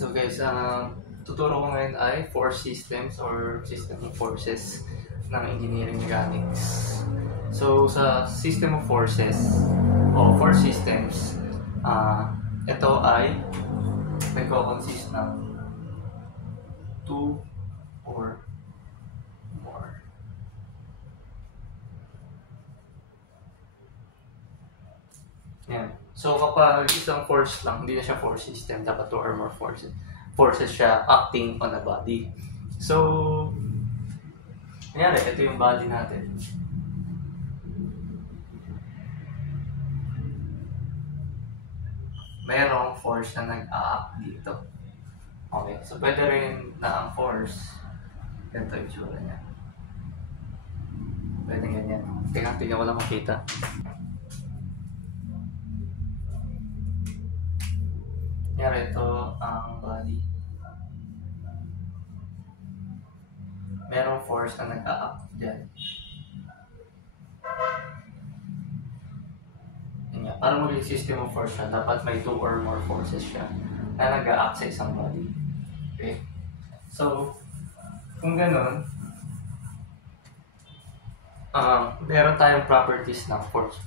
So guys, tuturo ko ngayon ay force systems or system of forces ng engineering mechanics. So sa system of forces o force systems, ito ay nagko-consist ng 2 or more. Yan. So kapag isang force lang, hindi na siya force system, dapat 2 or more forces siya acting on a body. So, kanyari, ito yung body natin. Mayroong force na nag-a-act dito. Okay, so pwede rin na ang force, ganito yung tsura niya. Pwede ganyan. Tingnan ko lang makita. Kanyari, ito ang body. Merong force na nag-a-act dyan. Yan. Para maging system of force siya, dapat may 2 or more forces siya na nag-a-act sa isang body. Okay? So, kung ganun, meron tayong properties ng force.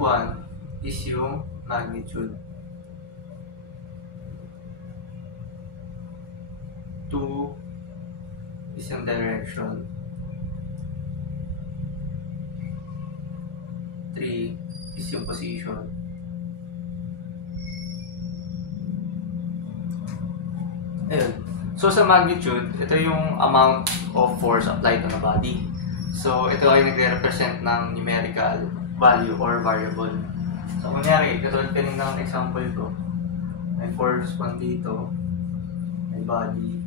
One is yung magnitude. 2 is yung direction. 3 is yung position. Ayun. So sa magnitude, ito yung amount of force applied on a body. So ito ay nagre-represent ng numerical value or variable. So kunyari, katulad kanina ng example ko, may force 1 dito, may body,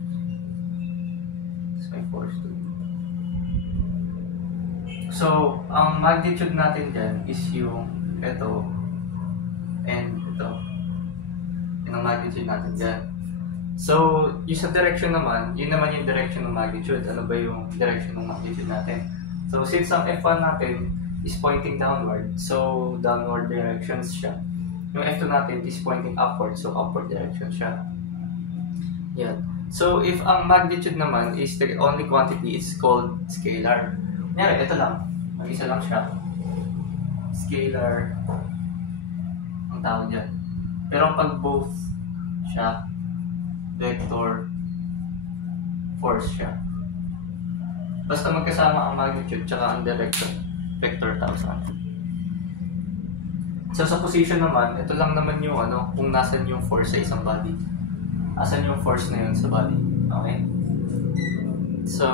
tapos may force 2. So, ang magnitude natin dyan is yung ito and ito. Yun ang magnitude natin dyan. So, yung sa direction naman, yun naman yung direction ng magnitude. Ano ba yung direction ng magnitude natin? So, since ang F1 natin is pointing downward, so downward directions siya. Yung F2 natin is pointing upward, so upward direction siya. Yan. So, if ang magnitude naman is the only quantity, is called scalar. Kunyari, ito lang. Mag-isa lang siya. Scalar ang tawag dyan. Pero pag both siya, vector force siya. Basta magkasama ang magnitude tsaka ang direction, vector tawag sa atin. So sa position naman, ito lang naman yung kung nasan yung force sa isang body. Asan yung force na yun sa body. Okay? So,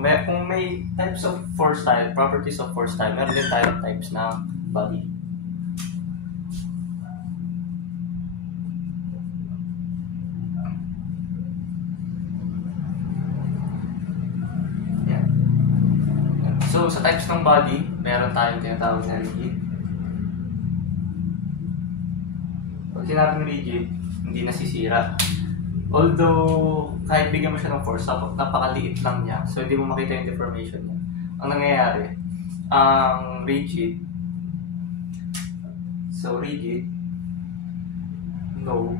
kung may types of force tayo, properties of force tayo, meron din tayong types ng body. So, sa types ng body, meron tayong tinatawag na rigid. Pag sinabing rigid, hindi nasisira. Although, kahit bigyan mo siya ng force, napakaliit lang niya. So, hindi mo makita yung deformation niya. Ang nangyayari, ang rigid, no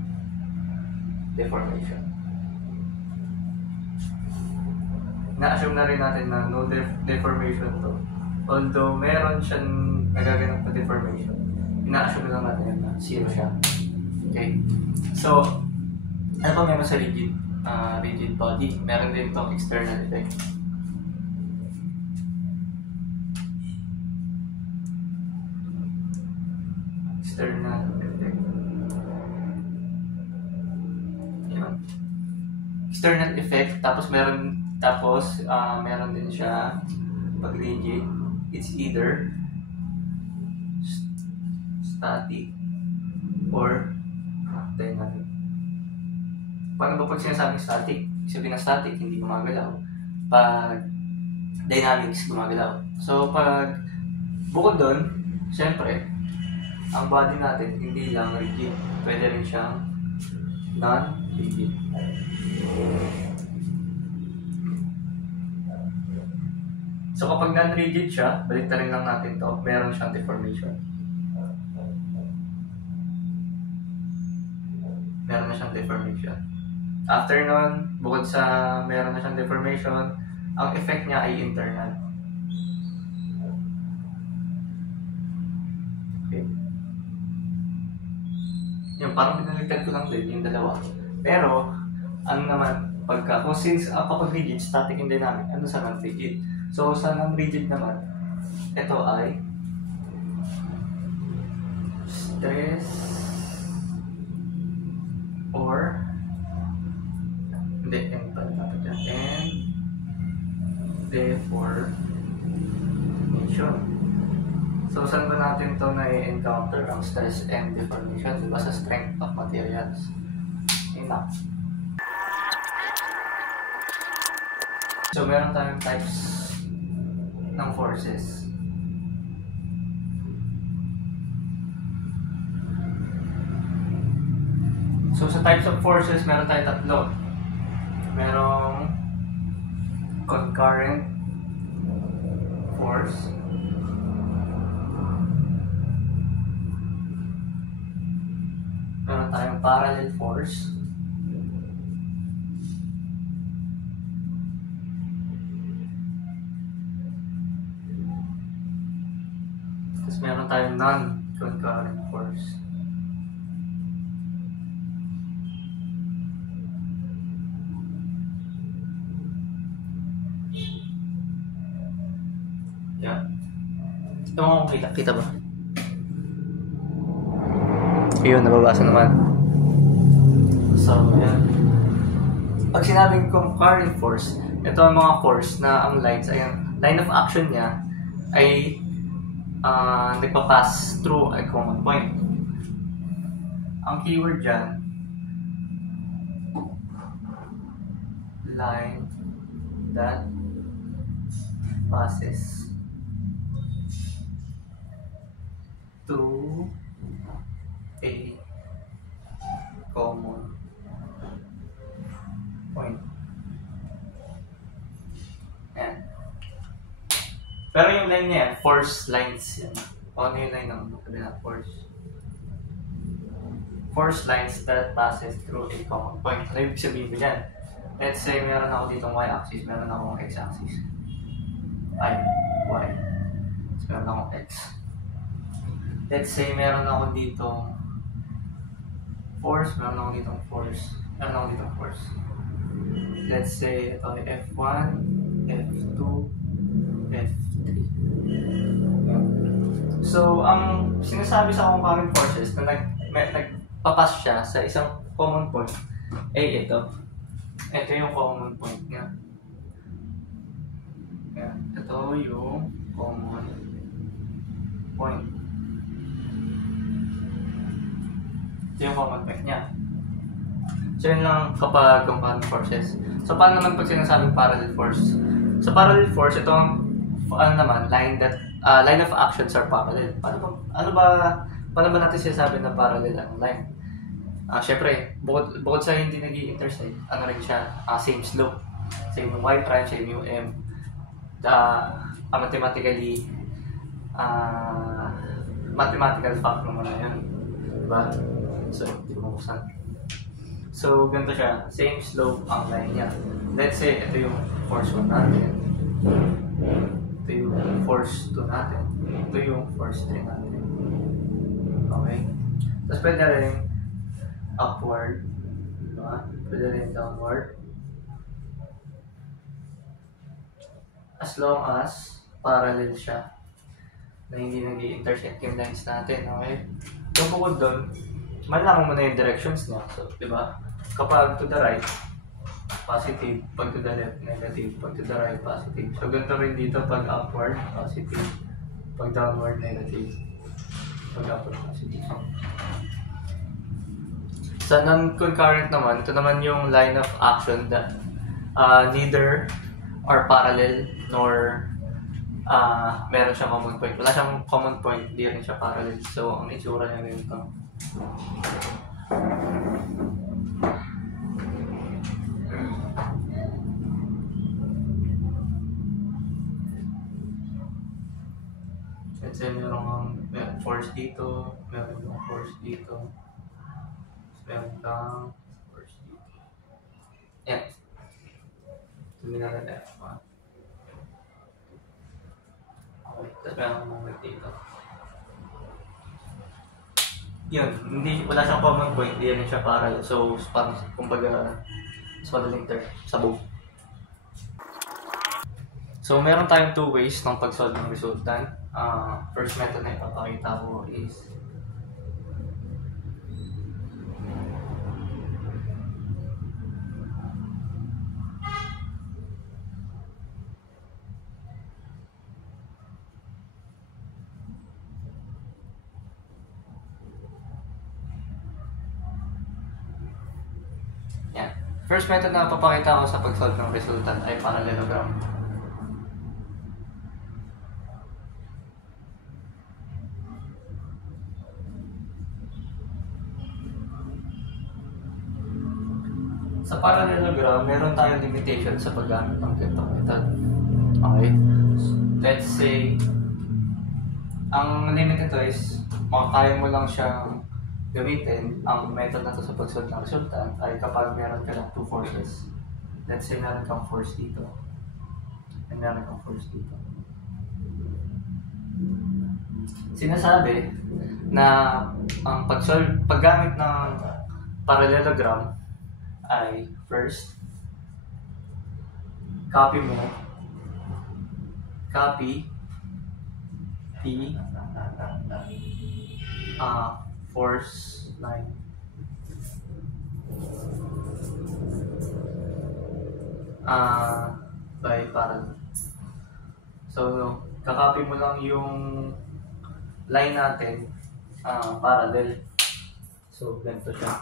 deformation. Na-assume na rin natin na no deformation to. Although meron siyang nagaganap na deformation, ina-assume na lang natin na zero siya. Okay? So, ano pa meron sa rigid body? Meron din itong external effect. External effect. Yan. External effect, tapos meron din siya pag rigid, it's either static or dynamic. Paano ba pag sinasabing static? Sabihin na static, hindi gumagalaw. Pag dynamics, gumagalaw. So pag bukod doon, syempre, ang body natin hindi lang rigid. Pwede rin siyang non-rigid. So kapag non-rigid siya, balik na rin lang natin to, meron siyang deformation. Meron na siyang deformation. After nun, bukod sa meron na siyang deformation, ang effect niya ay internal. Okay. Yung parang pinaligtad ko lang din yung dalawa. Pero, ano naman, kung since kapag rigid, static and dynamic, ano sa non-rigid? So, sa non-rigid naman, ito ay stress or hindi, and deformation. So, saan ba natin ito na-encounter ang stress and deformation? Diba sa strength of materials? Enough. So, meron tayong types ng forces. So, sa types of forces, meron tayong tatlo. Merong concurrent force, meron tayong parallel force, tapos meron tayong non-concurrent force. Yan. Ito mo kung kita ba? Ayun, nababasa naman. So, yan. Pag sinabing concurrent force, ito ang mga force na ang lines, ayan, line of action niya ay nagpapass through a common point. Ang keyword dyan, line that passes through a common point. Ayan. Pero yung line niya, force lines yan. Ano yung line ng force? Force lines that passes through a common point. Ano yung sabihin mo yan? Let's say meron ako ditong y-axis, meron akong x-axis. Y. So, meron akong x. Let's say meron ako ditong force, meron ako ditong force, meron ako ditong force. Let's say ito ay F1, F2, F3. So, ang sinasabi sa concurrent forces na nagpapas siya sa isang common point ay ito. Ito yung common point niya. Ito yung common point. Ito yung common point niya. So, yun lang kapag concurrent forces. So, paano naman pag sinasabing parallel force? Sa parallel force, itong line of actions are parallel. Paano ba natin sinasabi na parallel ang line? Siyempre, bukod sa hindi nag-i-intersect, ano rin siya, same slope. Same yung y prime, same yung m. Mathematical fact naman na yun. Diba? So, hindi ko mabuksan. So, ganito siya. Same slope ang line niya. Let's say, ito yung force 1 natin. Ito yung force 2 natin. Ito yung force 3 natin. Okay? Tapos pwede rin upward. Diba? Pwede rin downward. As long as parallel siya na hindi nag-i-intersect yung lines natin. Okay? So, bukod doon, malaman mo na yung directions niya. So, diba? Kapag to the right, positive. Pag to the left, negative. Pag to the right, positive. So, ganito rin dito. Pag upward, positive. Pag downward, negative. Pag upward, positive. Sa non-concurrent naman, ito naman yung line of action that neither are parallel nor meron siyang common point. Wala siyang common point, hindi rin siya parallel. So, ang itsura niya ganito. force dito, meron kang force dito, meron kang force dito. Yan. Tuminan na F1. Okay, tapos meron kang moment dito. Yun, wala siyang common point, hindi rin siya parallel. So, parang, kumbaga, sa madaling term, sabog. So, meron tayong two ways ng pag-solve ng resultant. First method na ipapakita ko is yan. First method na ipapakita ko sa pag-solve ng resultant ay parallelogram. Sa parallelogram, meron tayong limitation sa paggamit ng ganitong method. Okay? Let's say, ang limit nito is, makakaya mo lang siyang gamitin. Ang method na ito sa pag-solve ng resultant ay kapag meron ka lang two forces. Let's say, meron kang force dito. And meron kang force dito. Sinasabi na ang paggamit ng parallelogram ay first, copy T force line by parallel. So, kakopy mo lang yung line natin parallel. So, ganito siya.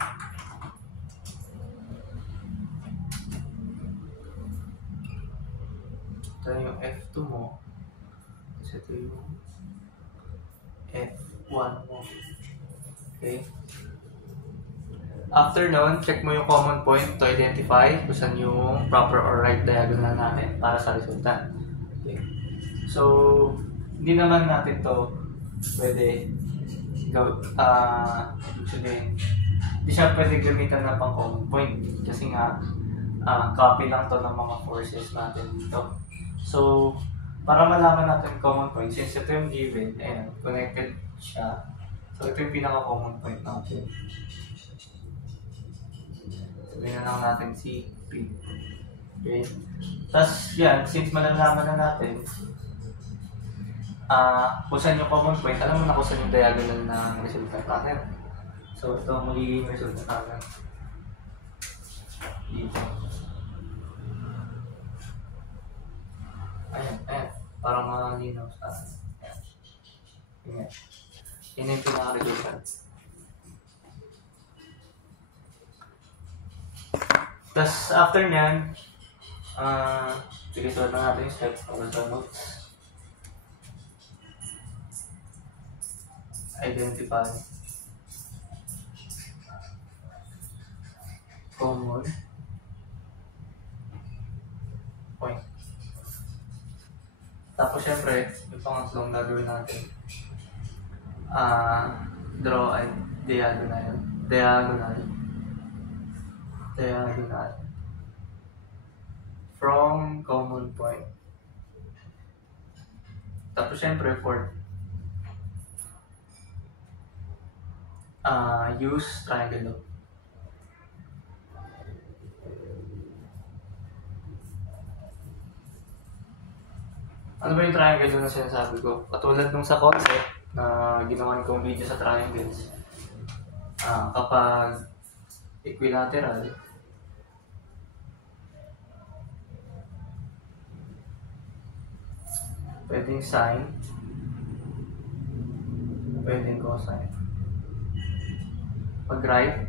Ito yung F2 mo. Tapos ito yung F1 mo. Okay? After nun, check mo yung common point to identify kung saan yung proper or right diagonal natin para sa resultant. Okay? So, hindi naman natin to pwede hindi siya pwede gamitan na pang common point kasi nga copy lang to ng mga forces natin dito. So, para malaman natin common point, since ito yung given, ayan, connected siya. So, ito yung pinaka-common point natin. Sabihin na lang natin si P. Okay? Tapos, yan, since malalaman na natin, kung saan yung common point, alam mo na kung saan yung diagonal na resultant natin. So, ito ang magiging resultant natin. Dito. Ayan. Para malinaw sa atin. Ayan. Yan yung pinaka-resultant. Tapos, after nyan, sige, sulat na natin yung steps para sa notes. Identify common point. Tapos syempre, yung pangatlong gagawin natin, draw a diagonal from common point. Tapos syempre, fourth, use triangle law. Ano ba yung triangle na sinasabi ko? Katulad nung sa concept na ginawa kong video sa triangles, kapag equilateral, pwedeng sine, pwedeng cosine. Pag right,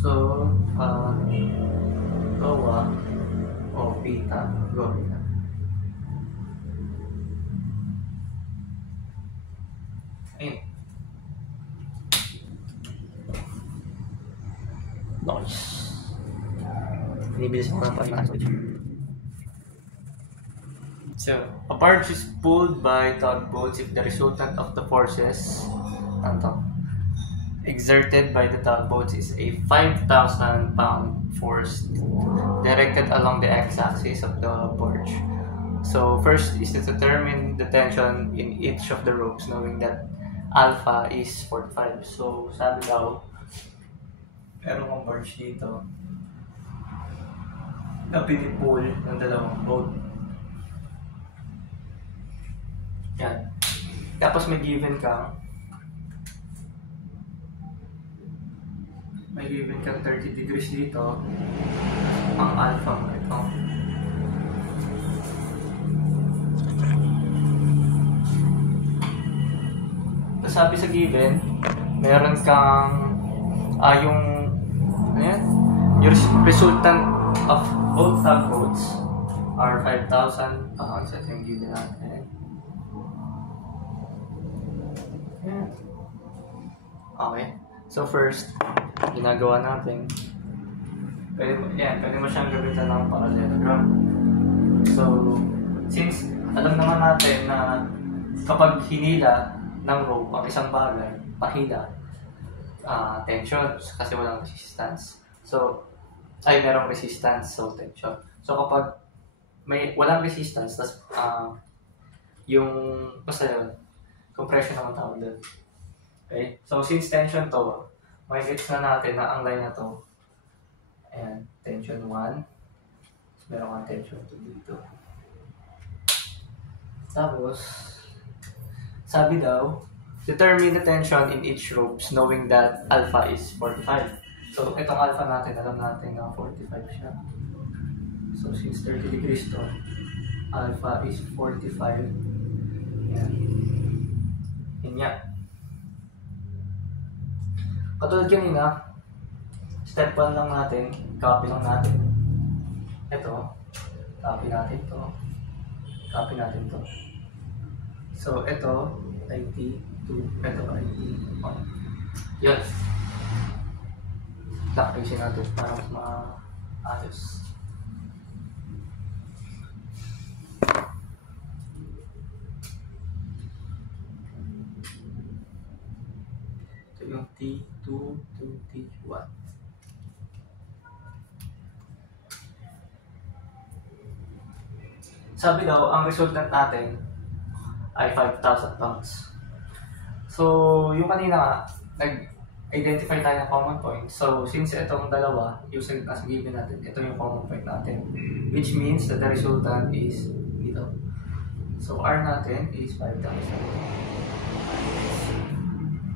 so, gawa o pita, gawin na. Ayun. Nice. Binibilis ko na pa yung So, a barge is pulled by tugboats if the resultant of the forces exerted by the tugboats is a 5,000 pound force directed along the x-axis of the barge. So, first is to determine the tension in each of the ropes knowing that alpha is 45. So, sabi daw, meron kong barge dito na pinipull ng dalawang boat. Yan. Tapos may given kang 30 degrees dito. Ang alpha mo ito. So, sabi sa given, meron kang yung your resultant of both tugboats are 5,000 pounds. Ito yung given natin. Okay. So first, ginagawa natin, pwede mo siyang gamitan ng parallelogram. So, since alam naman natin na kapag hinila ng rope ang isang bagay, pahila, tension, kasi walang resistance. So, merong resistance, so tension. So, kapag walang resistance, tas basta yun, compression naman tawag doon. Okay? So, since tension to, makikita na natin na ang line na to, ayan, tension 1, meron kang tension 2 dito. Tapos, sabi daw, determine the tension in each ropes knowing that alpha is 45. So, itong alpha natin, alam natin na 45 siya. So, since 30 degrees to, alpha is 45. Ayan. Yan. Katulad kanina, step 1 lang natin, copy lang natin. Ito, copy natin to. Copy natin to. So, ito, IT, 2, ito, IT, 1. Yun. Lakrisin natin para mas maayos. Ito yung T2 to T1. Sabi daw, ang resultant natin ay 5,000 pounds. So, yung kanina nag-identify tayo ng common point. So, since itong dalawa, yung as given natin, ito yung common point natin. Which means that the resultant is dito. So, R natin is 5,000.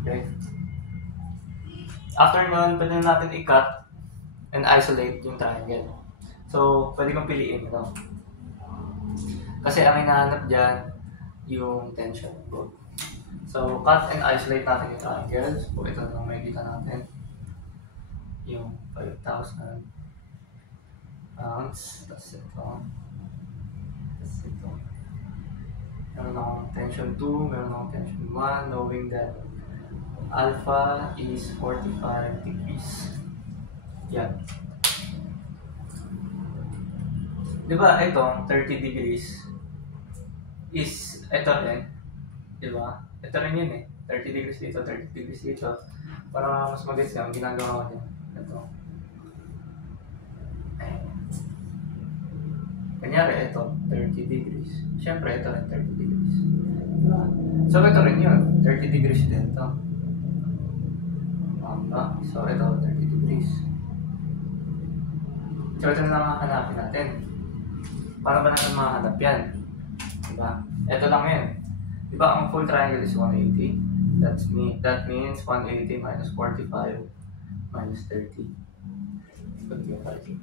Okay. After nun, pwede natin i-cut and isolate yung triangle. So, pwede kong piliin ito. Kasi ang hinahanap dyan, yung tension both. So, cut and isolate natin yung triangles. So, ito na makikita natin. Yung 5,000 pounds. Tapos ito. Tapos ito. Meron akong tension 2, meron akong tension 1, knowing that alpha is 45 degrees. Yan. Diba, itong 30 degrees is, ito rin. Diba? Ito rin yun eh. 30 degrees dito, 30 degrees dito. Para mas mag-gets yung ginagawa ko din. Ito. Kanyari, ito, 30 degrees. Siyempre, ito rin 30 degrees. Diba? So, ito rin yun. 30 degrees din ito. So, ito, 30 degrees. So, ito na lang hanapin natin. Paano ba natin makahanap yan? Diba? Ito lang yan. Diba, ang full triangle is 180. That means 180 minus 45 minus 30. Ito yung 30.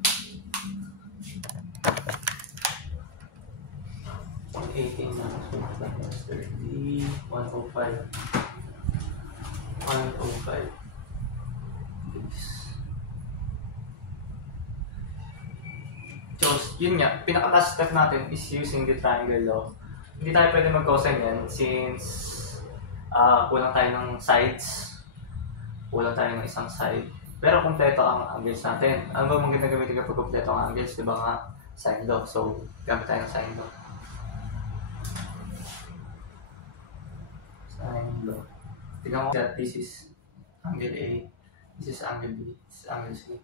180 minus 45 minus 30. 105. 105. So, yun nga, pinaka-last step natin is using the triangle law. Hindi tayo pwede mag-cosine yan since kulang tayo ng sides, kulang tayo ng isang side. Pero kumpleto ang angles natin. Ano ba maganda gamitin kapag kumpleto ang angles? Diba nga, sine law. So, gamit tayo ng sine law. tatlo. Tignan mo that this is angle A, this is angle B, this is angle C.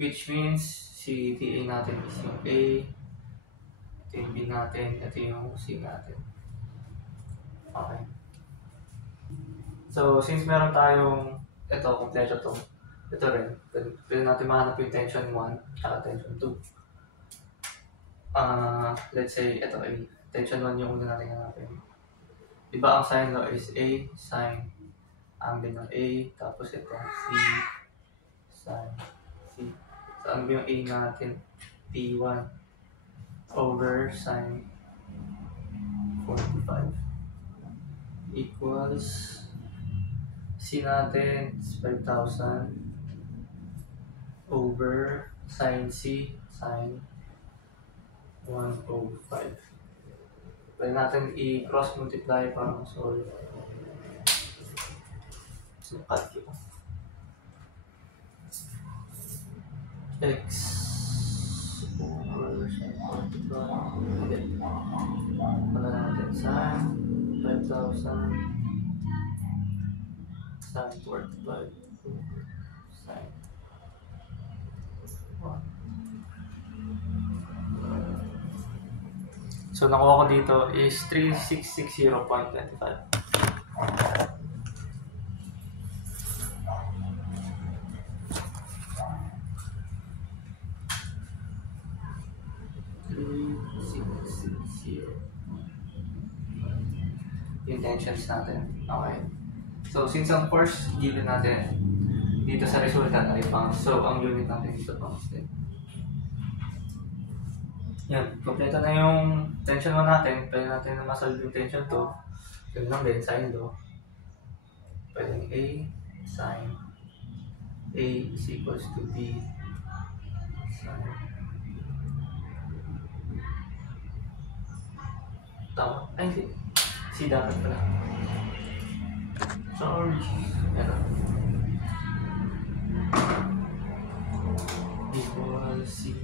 Which means si TA natin is yung A, ito yung B natin, ito yung C natin. Okay. So, since meron tayong ito, kompleto to, ito rin, pwede natin mahanap yung tension 1 at tension 2. Let's say, ito ay tension 1 yung una natin hanapin. Diba ang sine law is A, sine angle ng A, tapos ito, C, sine C. So, ano yung A natin? P1 over sine 45 equals C natin is 5,000 over sine C, sine 105. Pwede natin i-cross multiply para ma-solve. So, cut ko. X over sine 45. Okay. Pala natin sa 5,000 sine 45 over sine 1. So, nakuha ko dito is 3660.25. Yung tensions natin. Okay. So, since ang force given natin dito sa resultant ay pounds, so ang unit natin dito pounds din. Yan. Kompleto na yung tension 1 natin. Pwede natin na masolve yung tension 2. Yun lang din, sine law. Pwede A, sine A is equals to B sine. Tama. Ay, hindi. C dapat pala. Sorry. Yan. Equals C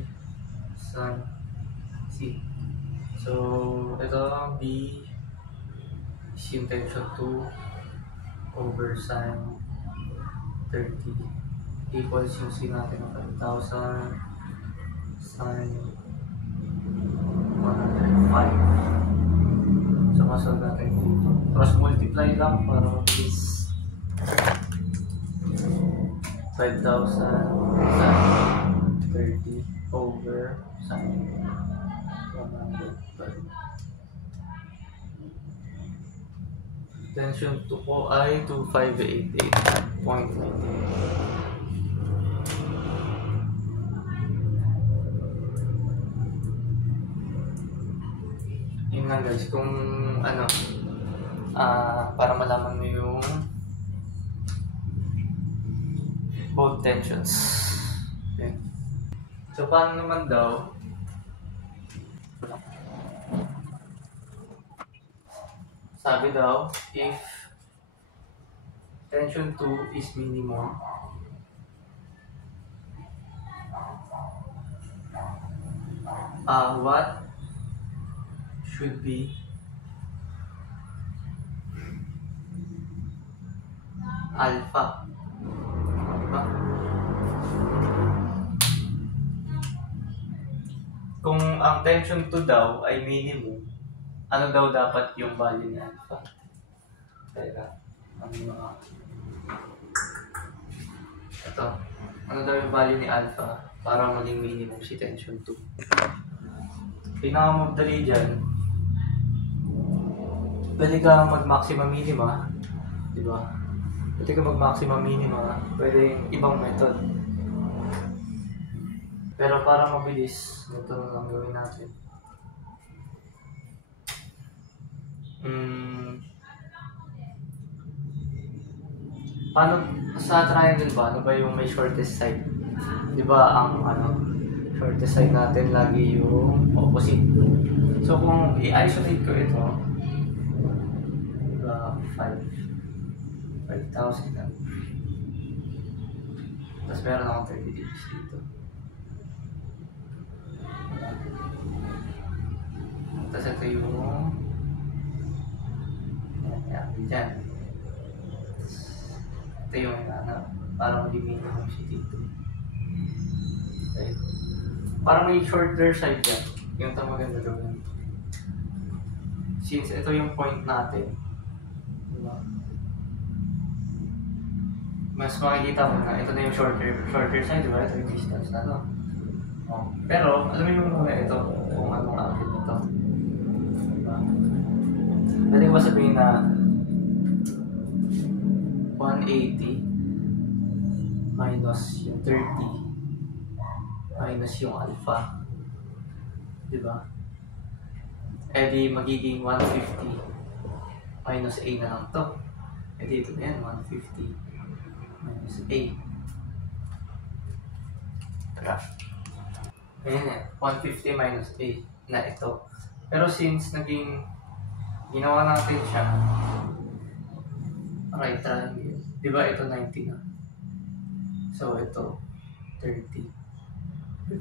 sine C. So, ito B is yung tension 2 over sine 30 equals yung C natin ng 5,000 sine 105. So, masolve natin dito. Cross multiply lang para mabilis. 5,000 sine 30 over sine 105. Tension 2 ko ay 2588.98. Yun lang guys, kung ano, para malaman mo yung both tensions. Okay. So, paano naman daw sabi daw, if tension 2 is minimum, what should be alpha? Diba? Kung ang tension 2 daw ay minimum, ano daw dapat yung value ni alpha? Kaya, ito. Ano daw yung value ni alpha para maging minimum si tension 2? Pinakamadali dyan, pwede ka mag-maximum minima, di ba? Pwede ka mag-maximum minima, pwede ibang method. Pero para mabilis, ito na lang gawin natin. Paano sa triangle ba? Ano ba yung may shortest side? Di ba ang shortest side natin lagi yung opposite. So kung i-isolate ko ito, diba 5,000 lang. Tapos meron akong 30 degrees dito. Tapos ito yung natin dyan. Ito yung parang minimum siya dito. Okay. Parang may shorter side dyan. Yung ito maganda gawin. Since ito yung point natin, diba? Mas makikita mo na ito na yung shorter side, diba? Ito yung distance na to. Oh. Pero, alam mo muna ito, kung anong angle nito. Diba? Pwede ko ba sabihin na 180 minus yung 30 minus yung alpha, diba? Eh di magiging 150 minus A na lang to. Eh dito na yan, 150 minus A. Tara. Ayan eh, 150 minus A na ito. Pero since ginawa natin siya right triangle, diba ito 90 na? So ito 30,000.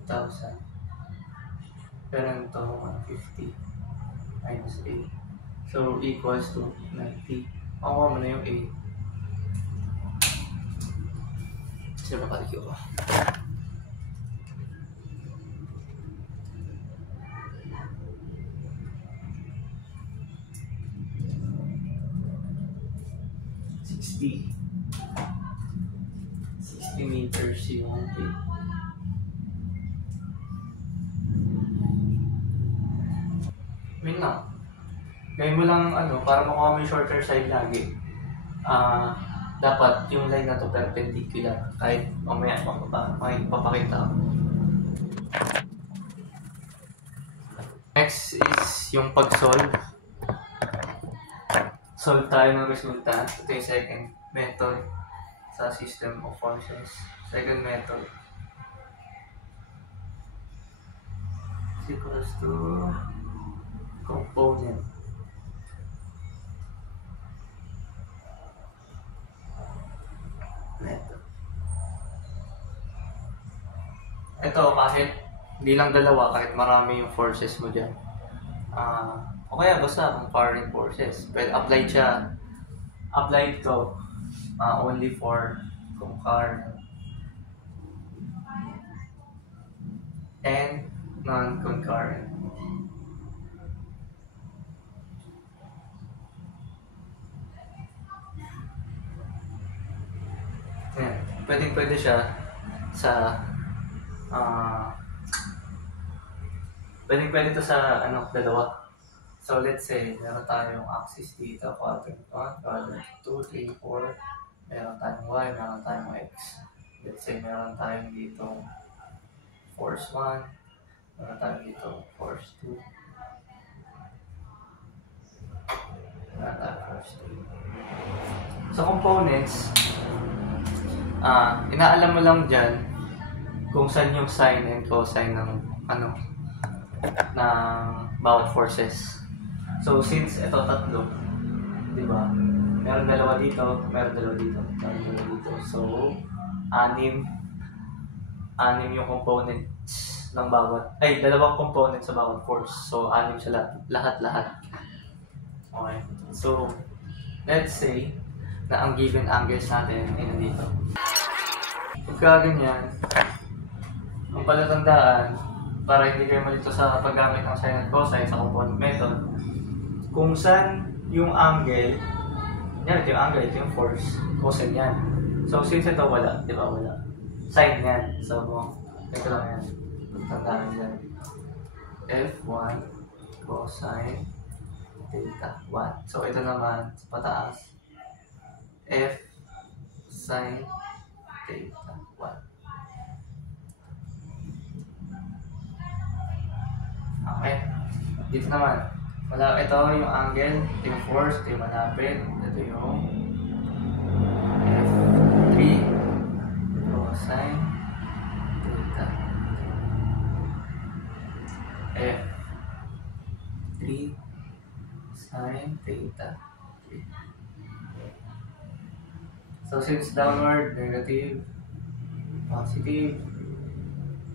Pero ito 150 minus A. So equals to 90. Makuha mo na yung A. Sino ba kalikyo ko? $60 meters yung A. Yun lang. Gawin mo lang para makuha mo yung shorter side lagi. Dapat yung line na to perpendicular. Kahit mamaya papakita ko. Next is yung pag-solve. Solve tayo ng resulta. Ito yung second method sa system of functions. Second method is equals to component. Method. Ito kahit hindi lang dalawa, kahit marami yung forces mo dyan. O kaya basta concurrent forces. But applied to only for concurrent and non-concurrent. Pwede siya sa pwede to sa dalawa. So let's say meron tayong axis dito, quadrant 1, quadrant 2, 3, 4, meron tayong y, meron tayong x. Let's say meron tayong dito force 1, meron tayong dito force 2, meron tayong force 2. So components, inaalam mo lang dyan kung saan yung sine and cosine ng bawat forces. So since ito tatlo, di ba? Meron dalawa dito, meron dalawa dito, meron dalawa dito. So anim yung components ng dalawang components sa bawat force. So anim siya lahat. Okay. So let's say na ang given angles natin ay nandito. Pagka ganyan, ang palatandaan, para hindi kayo malito sa paggamit ng sine at cosine sa component method, kung saan yung angle, yan, ito yung angle, ito yung force, cosine yan. So since ito wala, di ba wala? Sine yan. So ito lang yan. Tandaan dyan. F1 cosine theta 1. So ito naman sa pataas, F sine theta 1. Okay. Dito naman, ito yung angle, ito yung force, ito yung malapit, ito yung F3 cosine theta. F3 sine theta. So since downward, negative, positive,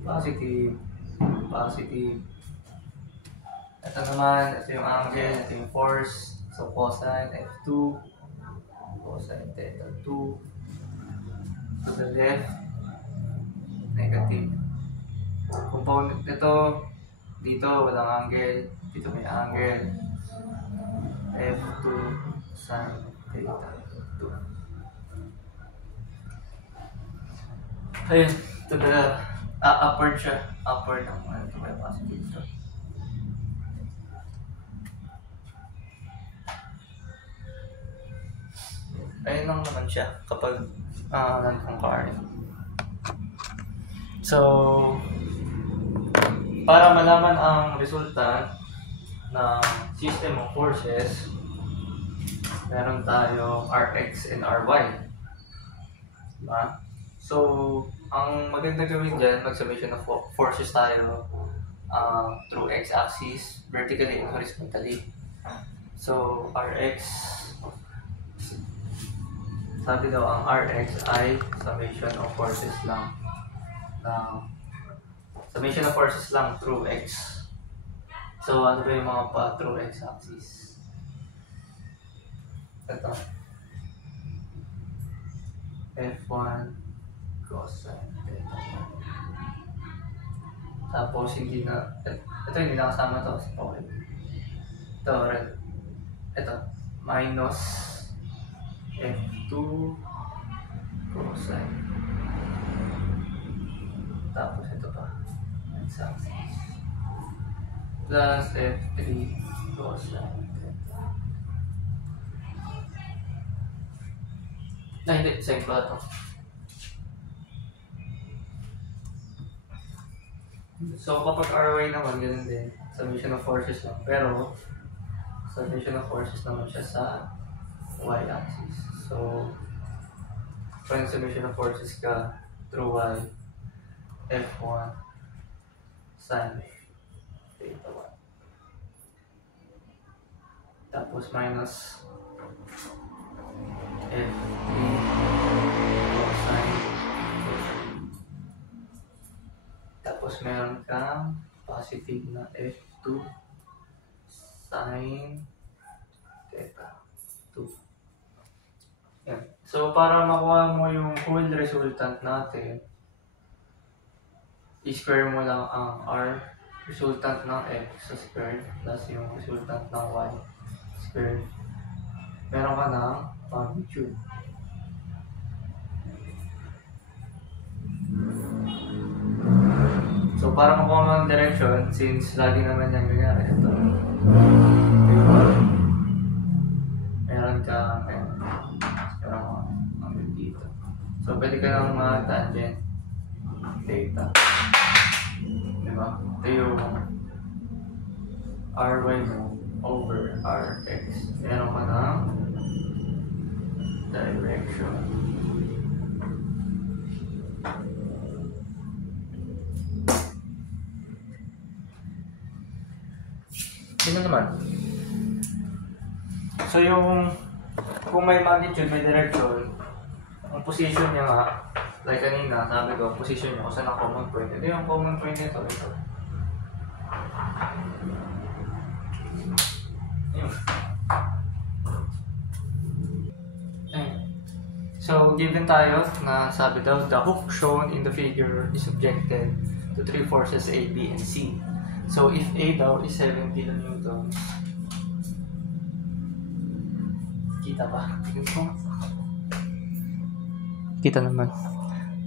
positive, positive. Ito naman, ito yung angle, ito yung force. So cosine F2, cosine theta 2. To the left, negative. Component nito, dito walang angle, dito may angle. F2 sin theta 2. Ayun, to the upward siya. Upward ng ano ito kaya positive ito. Ayun lang naman siya kapag non-concurrent. So, para malaman ang resulta ng system of forces, meron tayong Rx and Ry. Diba? So, ang maganda gawin dyan, mag-summation of forces tayo through x-axis, vertically and horizontally. So, Rx, sabi daw ang Rx ay summation of forces lang. Summation of forces lang through x. So, ano ba yung mga pa through x-axis? Ito. F1 cosine theta. Tapos, hindi na, ito hindi nakasama to. Okay. Ito, red. Ito, minus F2 cosine. Tapos, ito pa. X-axis. Plus F3 cosine theta. Hindi. Same pa ito. So, kapag Ry naman, ganun din. Summation of forces lang. Pero, summation of forces naman siya sa y-axis. So, kung summation of forces ka through y, F1 sin theta 1. Tapos, minus F3 cosine. Tapos meron kang positive na F2 sin theta 2. Yan. So, para makuha mo yung whole resultant natin, i-square mo lang ang R, resultant ng X sa square, plus yung resultant ng Y square. Meron ka ng magnitude. So, para makuha mo ang direction, since lagi naman yan nangyari, ito. Meron ka, meron ka dito. So, pwede ka ng mga tangent theta. Diba? Ito yung Ry mo over Rx. Meron ka ng direction. Yun naman. So yung kung may magnitude, may direction, ang position niya nga, like kanina, sabi ko, position niya kung saan ang common point. Ito yung common point nito. Ito. So given tayo na sabi daw, the hook shown in the figure is subjected to three forces A, B, and C. So, if A daw is 7 kilonewtons, kita pa? Kita naman.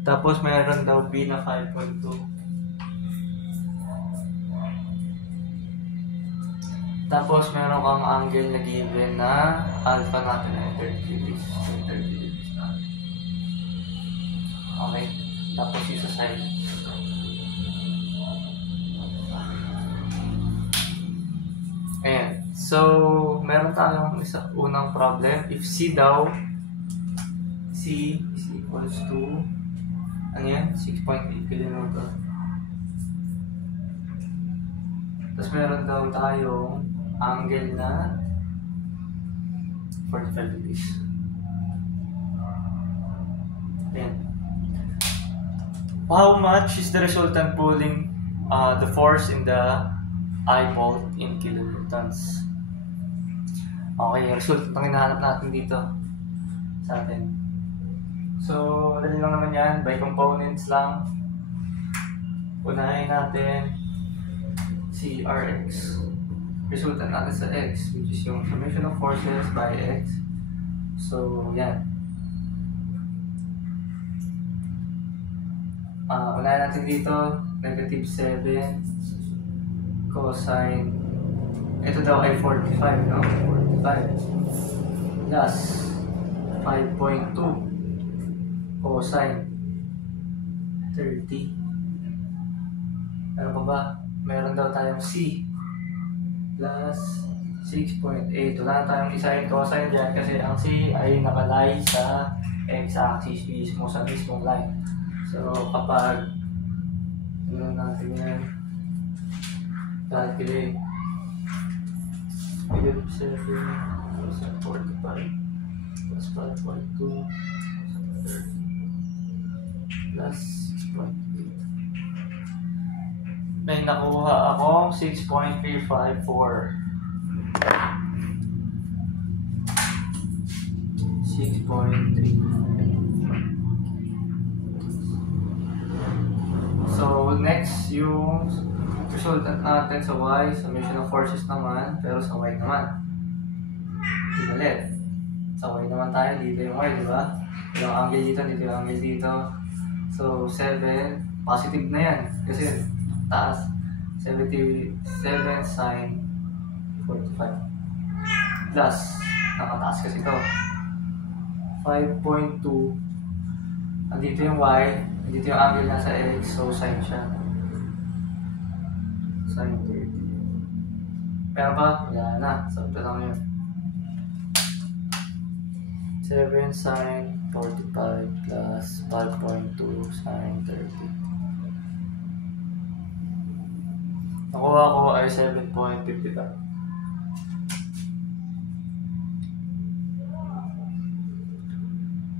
Tapos, mayroon daw B na 5.2. Tapos, meron kang angle na given na alpha natin ay 30 degrees. 30 degrees na. Okay. Tapos, yung sa side. Ayan. So, meron tayong unang problem. If C daw, C is equals to, ano yan? 6.8 kilonewton. Tapos meron daw tayong angle na 45 degrees. Ayan. How much is the resultant pulling the force in the I volt in kilonewtons? Okay, resultant ang hinahanap natin dito. sa atin. So, dali lang naman yan. By components lang. Unahin natin si Rx. Resultant natin sa X, which is yung summation of forces by X. So, yan. Unahin natin dito, negative 7 cosine. Ito daw ay 45, no? 45 plus 5.2 cosine 30. Ano pa ba? Meron daw tayong C plus 6.8. Wala tayong isa yung cosine dyan kasi ang C ay nakalay sa x-axis mismo sa mismong line. So kapag ano natin yan, calculate negative 7 plus 45 plus 5.2 plus 6.8. May nakuha akong 6.354. 6.3. So, next, yung resultant natin sa Y, summation of forces naman, pero sa Y naman. Dito sa Y naman tayo, dito yung Y, di ba? Yung angle dito, dito yung angle dito. So, 7, positive na yan. Kasi, taas, 77 sine 45. Plus, nakataas kasi ito. 5.2. Andito yung Y, andito yung angle nasa X, so sine siya. Sine 30. Pero ba? Wala na. Sabta lang yun. 7 sine 45 plus 5.2 sine 30. Nakuha ko ay 7.55.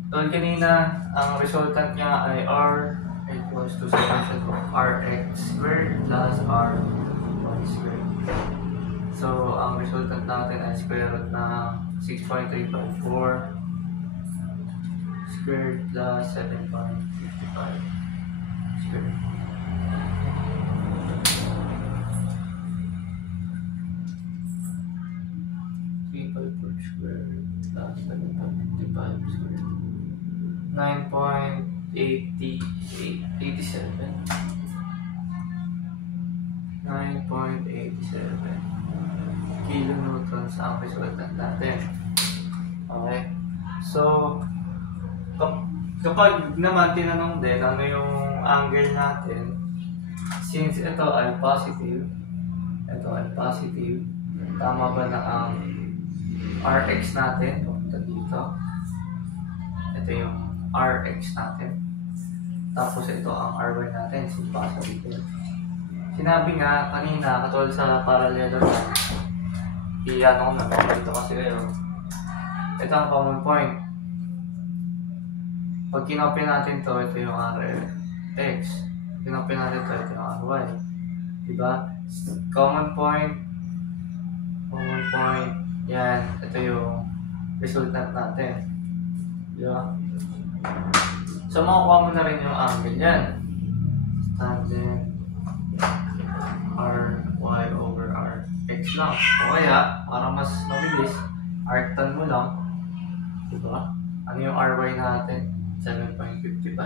Doon kanina, ang resultant niya ay R equals to summation of Rx squared plus R y squared. So, ang resultant natin ay square root ng 6.354 squared plus 7.55 squared. Squared plus 7.55 squared. 9.87 kilonewtons ang resultant natin. Okay? So, kapag naman tinanong din ano yung angle natin, since ito ay positive, tama ba na ang Rx natin? Pupunta dito. Ito yung Rx natin. Tapos ito ang Ry natin. Sinipasa dito. Sinabi nga kanina, katulad sa parallelogram, iyan ako na dito kasi kayo. Ito ang common point. Pag kinopy natin to, ito yung Rx. Kinopy natin to, ito yung Ry. Diba? Common point. Yan, ito yung resultant natin. Diba? So, makukuha mo na rin yung angle yan. Tangent Ry over Rx lang. O kaya, para mas mabilis, arctan mo lang. Diba? Ano yung Ry natin? 7.55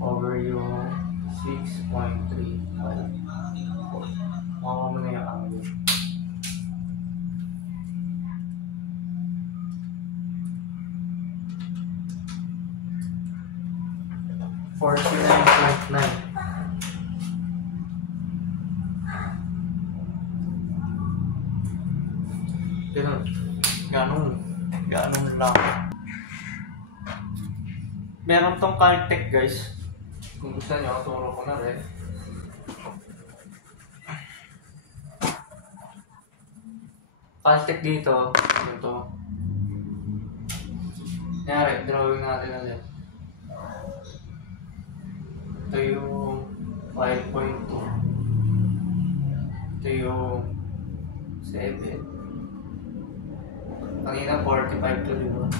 over yung 6.3. Makukuha mo na yung angle. 49.9. Ganun lang. Meron tong Caltech guys. Kung gusto nyo, turo ko na rin. Caltech dito, ito. Nangyari, drawing natin ulit. Ito yung 5.2. Ito yung 7. Kanina 45 to, diba?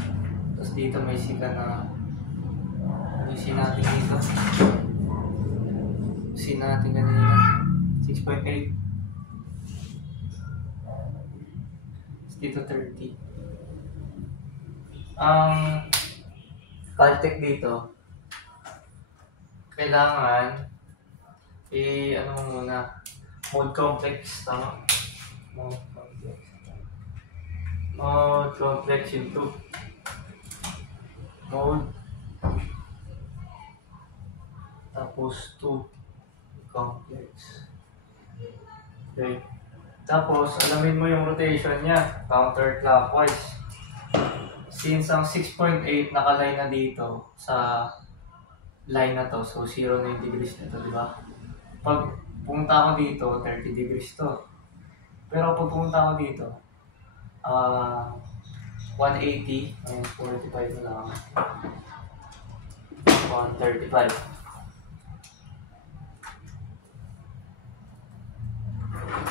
Tapos dito may sika na ayusin natin dito. Ayusin natin kanina. 6.8. Tapos dito 30. Ang Caltech dito, kailangan ano muna, mode complex, tama? Mode complex yung 2. Mode tapos 2 complex. Okay. Tapos alamin mo yung rotation niya, counterclockwise. Since ang 6.8 nakalay na dito sa line na to, so 0 na yung degrees nito, di ba? Pag pumunta ako dito, 30 degrees to. Pero pag pumunta ako dito, 180 and 45 na lang. 135.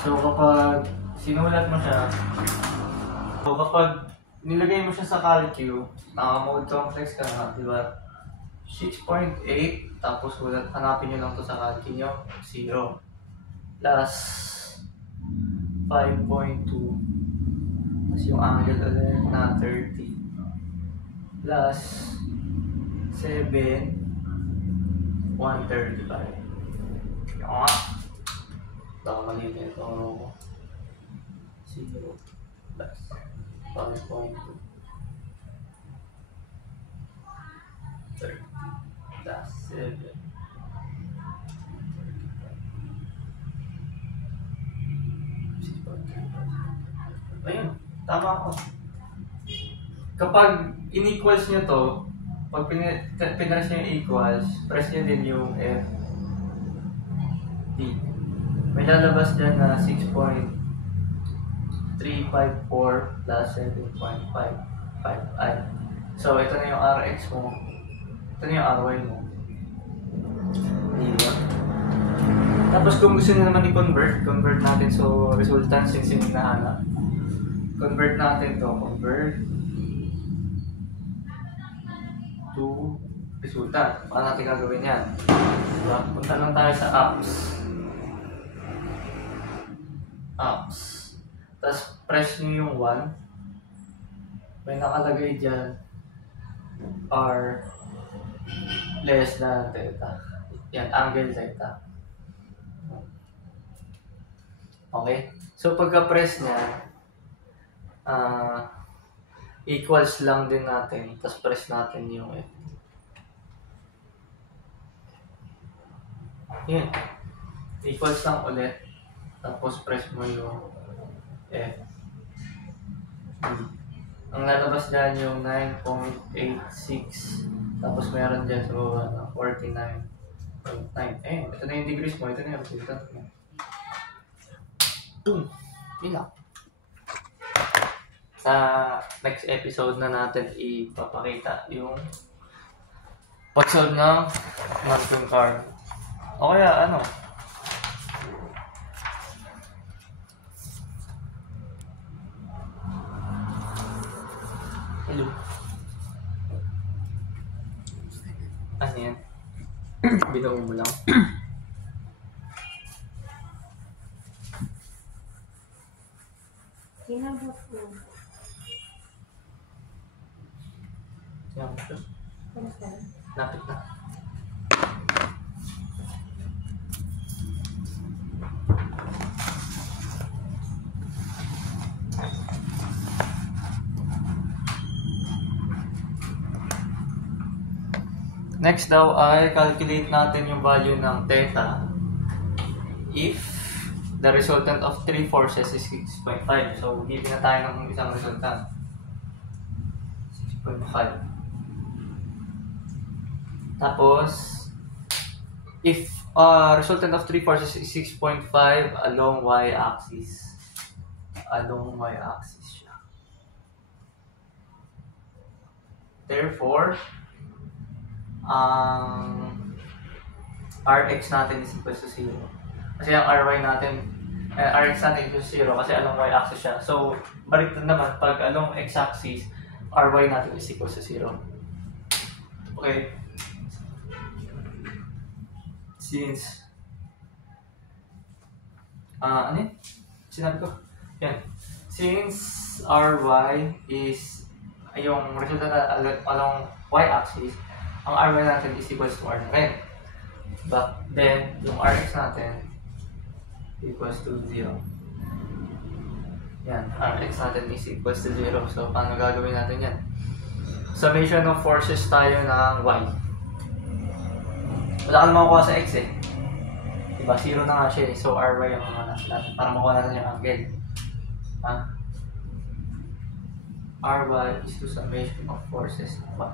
So kapag sinulat mo siya, so kapag nilagay mo siya sa calcu, naka-mode complex ka na, di ba? 6.8, tapos hanapin nyo lang to sa calcu nyo, 0. Plus 5.2. Tapos yung angle ulit na 30. Plus 7, 135. Yung nga. Baka mali na ito. 0 plus 5.2. 30 plus 7. Ayun, tama ako. Kapag in-equals nyo to, pag pinress nyo yung equals, press nyo din yung F, D. May lalabas dyan na 6.354 plus 7.555. So, ito na yung Rx mo. Ito na yung RY mo. Diba? Tapos kung gusto nyo naman i-convert natin so resultant since yung hinahanap. Convert natin to. Convert to resultant. Paano natin gagawin yan? Diba? Punta lang tayo sa apps. Tapos press nyo yung 1. May nakalagay dyan R less than theta. Yan, angle theta. Okay? So pagka-press niya, equals lang din natin. Tapos press natin yung F. Yan. Equals lang ulit. Tapos press mo yung F. Ang lalabas dyan yung 9.86. Tapos meron dyan so 49.9. Ito na yung degrees mo. Ito na yung resultant mo. Boom! Yun lang. Sa next episode na natin ipapakita yung pag-solve ng quantum card. O kaya ano? Hello. Ano yan? Binuo mo lang. Kinabot ko. Yan mo siya. Kamusta? Lapit na. Next daw ay calculate natin yung value ng theta if the resultant of 3 forces is 6.5. So, give na tayo ng isang resultant. 6.5. Tapos, if resultant of 3 forces is 6.5 along y-axis. Along y-axis siya. Therefore, Rx natin is equal to 0. Kasi ang Ry natin, Rx natin is equal to 0 kasi along y-axis siya. So, baliktad naman, pag along x-axis, ry natin is equal to 0. Okay. Since ano yun? Sinabi ko? Yan. Since ry is yung resulta na along y-axis, ang ry natin is equals to r na rin. But then, yung rx natin equals to 0. Yan, rx natin is equals to 0. So, paano gagawin natin yan? Summation of forces tayo ng y. Wala ka naman makuha sa x eh. Diba? 0 na nga siya eh. So, ry ang mga natin para makuha natin yung angle. Ry is to summation of forces ng y.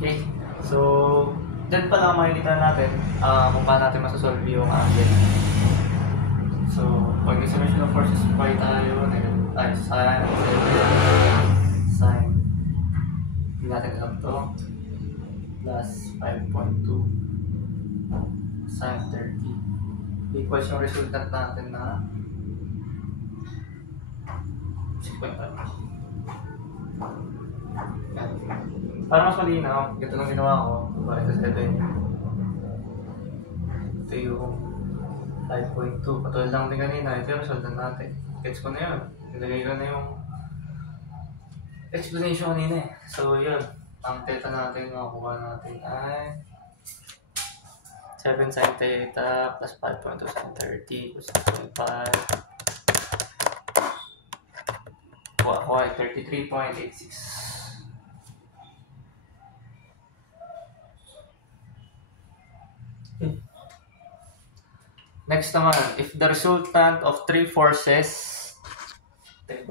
Okay? So, dyan pa lang makikita natin kung paano natin masasolve yung angle. So, pag summation of forces y tayo, sin, hindi natin alam to, plus 5.2 sin 30 equals yung resultant natin na 6.5. Para mas malinaw, ito lang ginawa ko. Diba? Ito yung 5.2. Patulad lang din kanina. Ito yung resultant natin. Gets ko na yun. Nilagay ko na yung explanation kanina eh. So yun. Ang theta natin makukuha natin ay 7 sin theta plus 5.2 sin 30 plus 6.5. Kuha ko ay 33.86. Next naman, if the resultant of three forces, yan.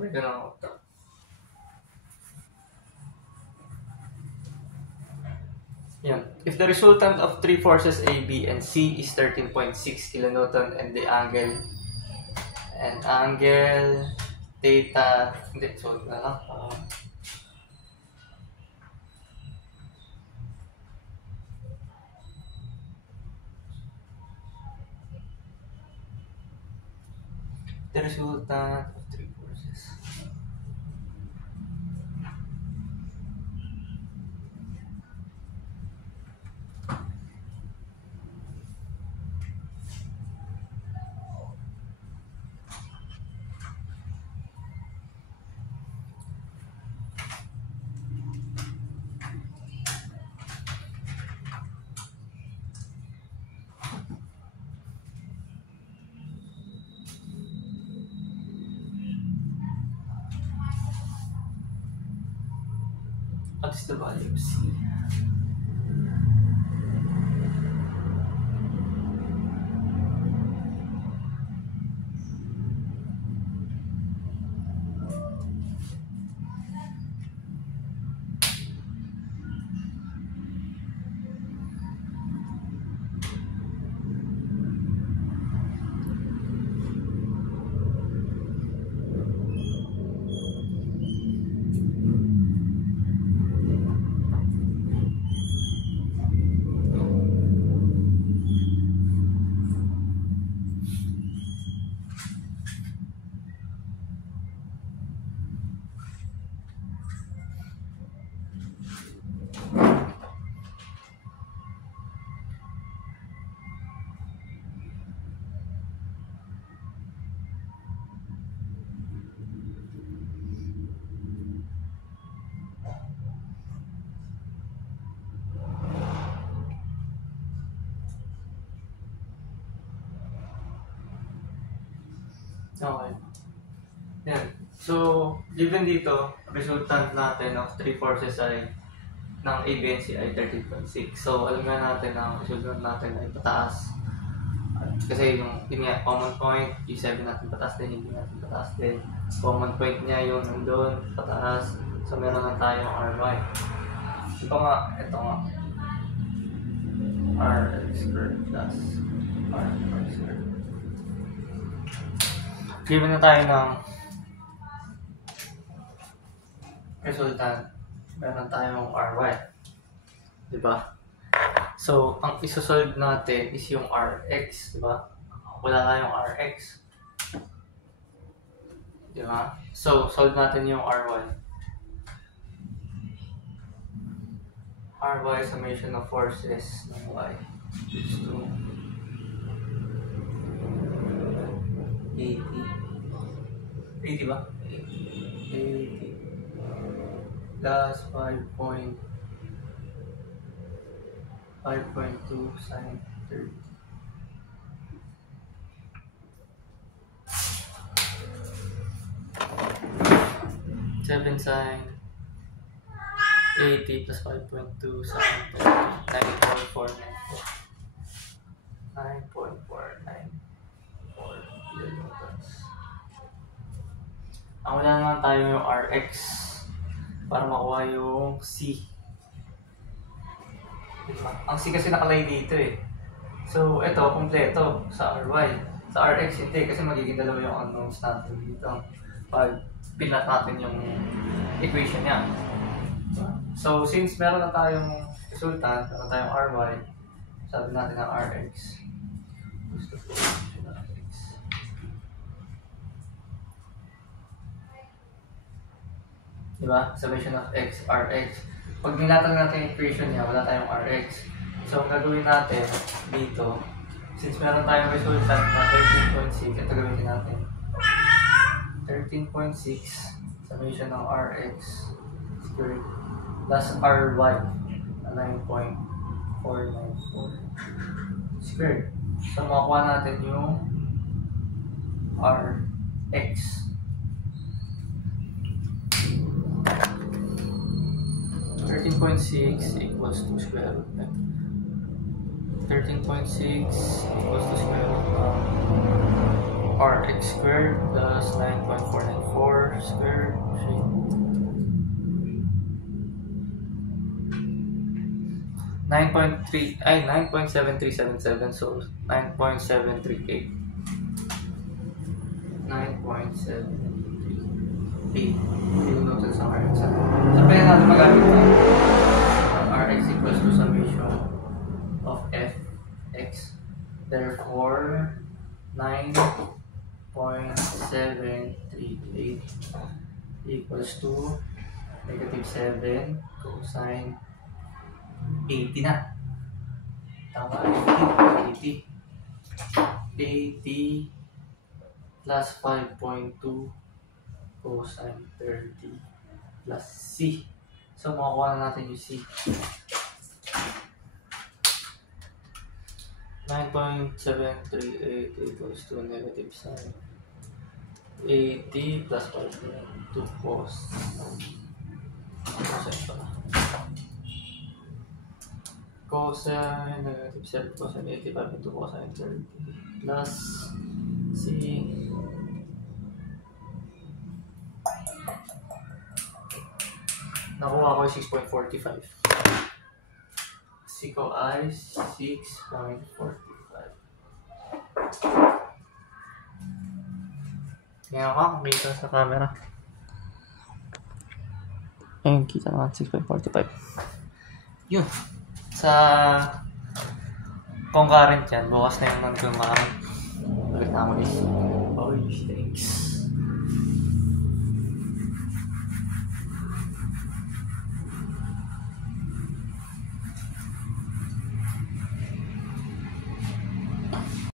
If the resultant of three forces A, B, and C is 13.6 kilonewton and the angle theta, hindi, solve na lang. The resultant of three forces. What is the value of C? Okay. Yan. So, given dito, resultant natin of three forces ay ng A, B, and C ay 13.6. So, alam nga natin na ang resultant natin ay pataas. Kasi yung nga, common point, yung 7 natin pataas din, hindi natin pataas din. Common point niya yung nandun, pataas. So, meron na tayong Ry. Ito nga. R squared plus R squared. Given na tayo ng resultant, meron tayong Ry. Diba? So, ang isosolve natin is yung Rx, diba? Wala tayong Rx. Diba? So, solve natin yung Ry. Ry summation of forces ng y is to 80 ba? 80 plus 5.2 sine 30. 7 sine 80 plus 5.2 sine 9.494 kilonewtons. Ang wala naman tayo yung Rx para makuha yung C. Diba? Ang C kasi nakalay dito eh. So, ito, kompleto sa Ry. Sa Rx, hindi kasi magiging dalawa yung unknowns natin dito. Pag pinat natin yung equation niya. So, since meron na tayong resultant, meron tayong Ry, sabi natin ang Rx. Gusto ko yung Rx. Diba? Summation of x, Rx. Pag binatang natin yung equation niya, wala tayong Rx. So, ang gagawin natin dito, since meron tayong resultant na 13.6, ito gawin natin. 13.6 summation ng Rx squared plus Ry na 9.494 squared. So, makukuha natin yung Rx. 13.6 equals to square root. 13.6 equals to square root of Rx squared plus 9.494 squared. 9.7377, so 9.738. 9.738 kilonewtons ang Rx. So, pwede natin magamit ang Rx equals to summation of Fx. Therefore, 9.738 equals to negative 7 cosine 80 na. Tama, 80 plus 5.2 cosine 30 plus C. So, makakuha na natin yung C. 9.738 equals to negative sine 80 plus 5.2 cos. Cosine negative 7 cosine 85 into cosine 30 plus C. Nakuha ko 6.45. C ko ay 6.45. Ngayon ka, kumita sa camera. Ayun, kita naman 6.45. Yun. Sa concurrent yan, bukas na yung man ko ulit na ako is. Oh, thanks.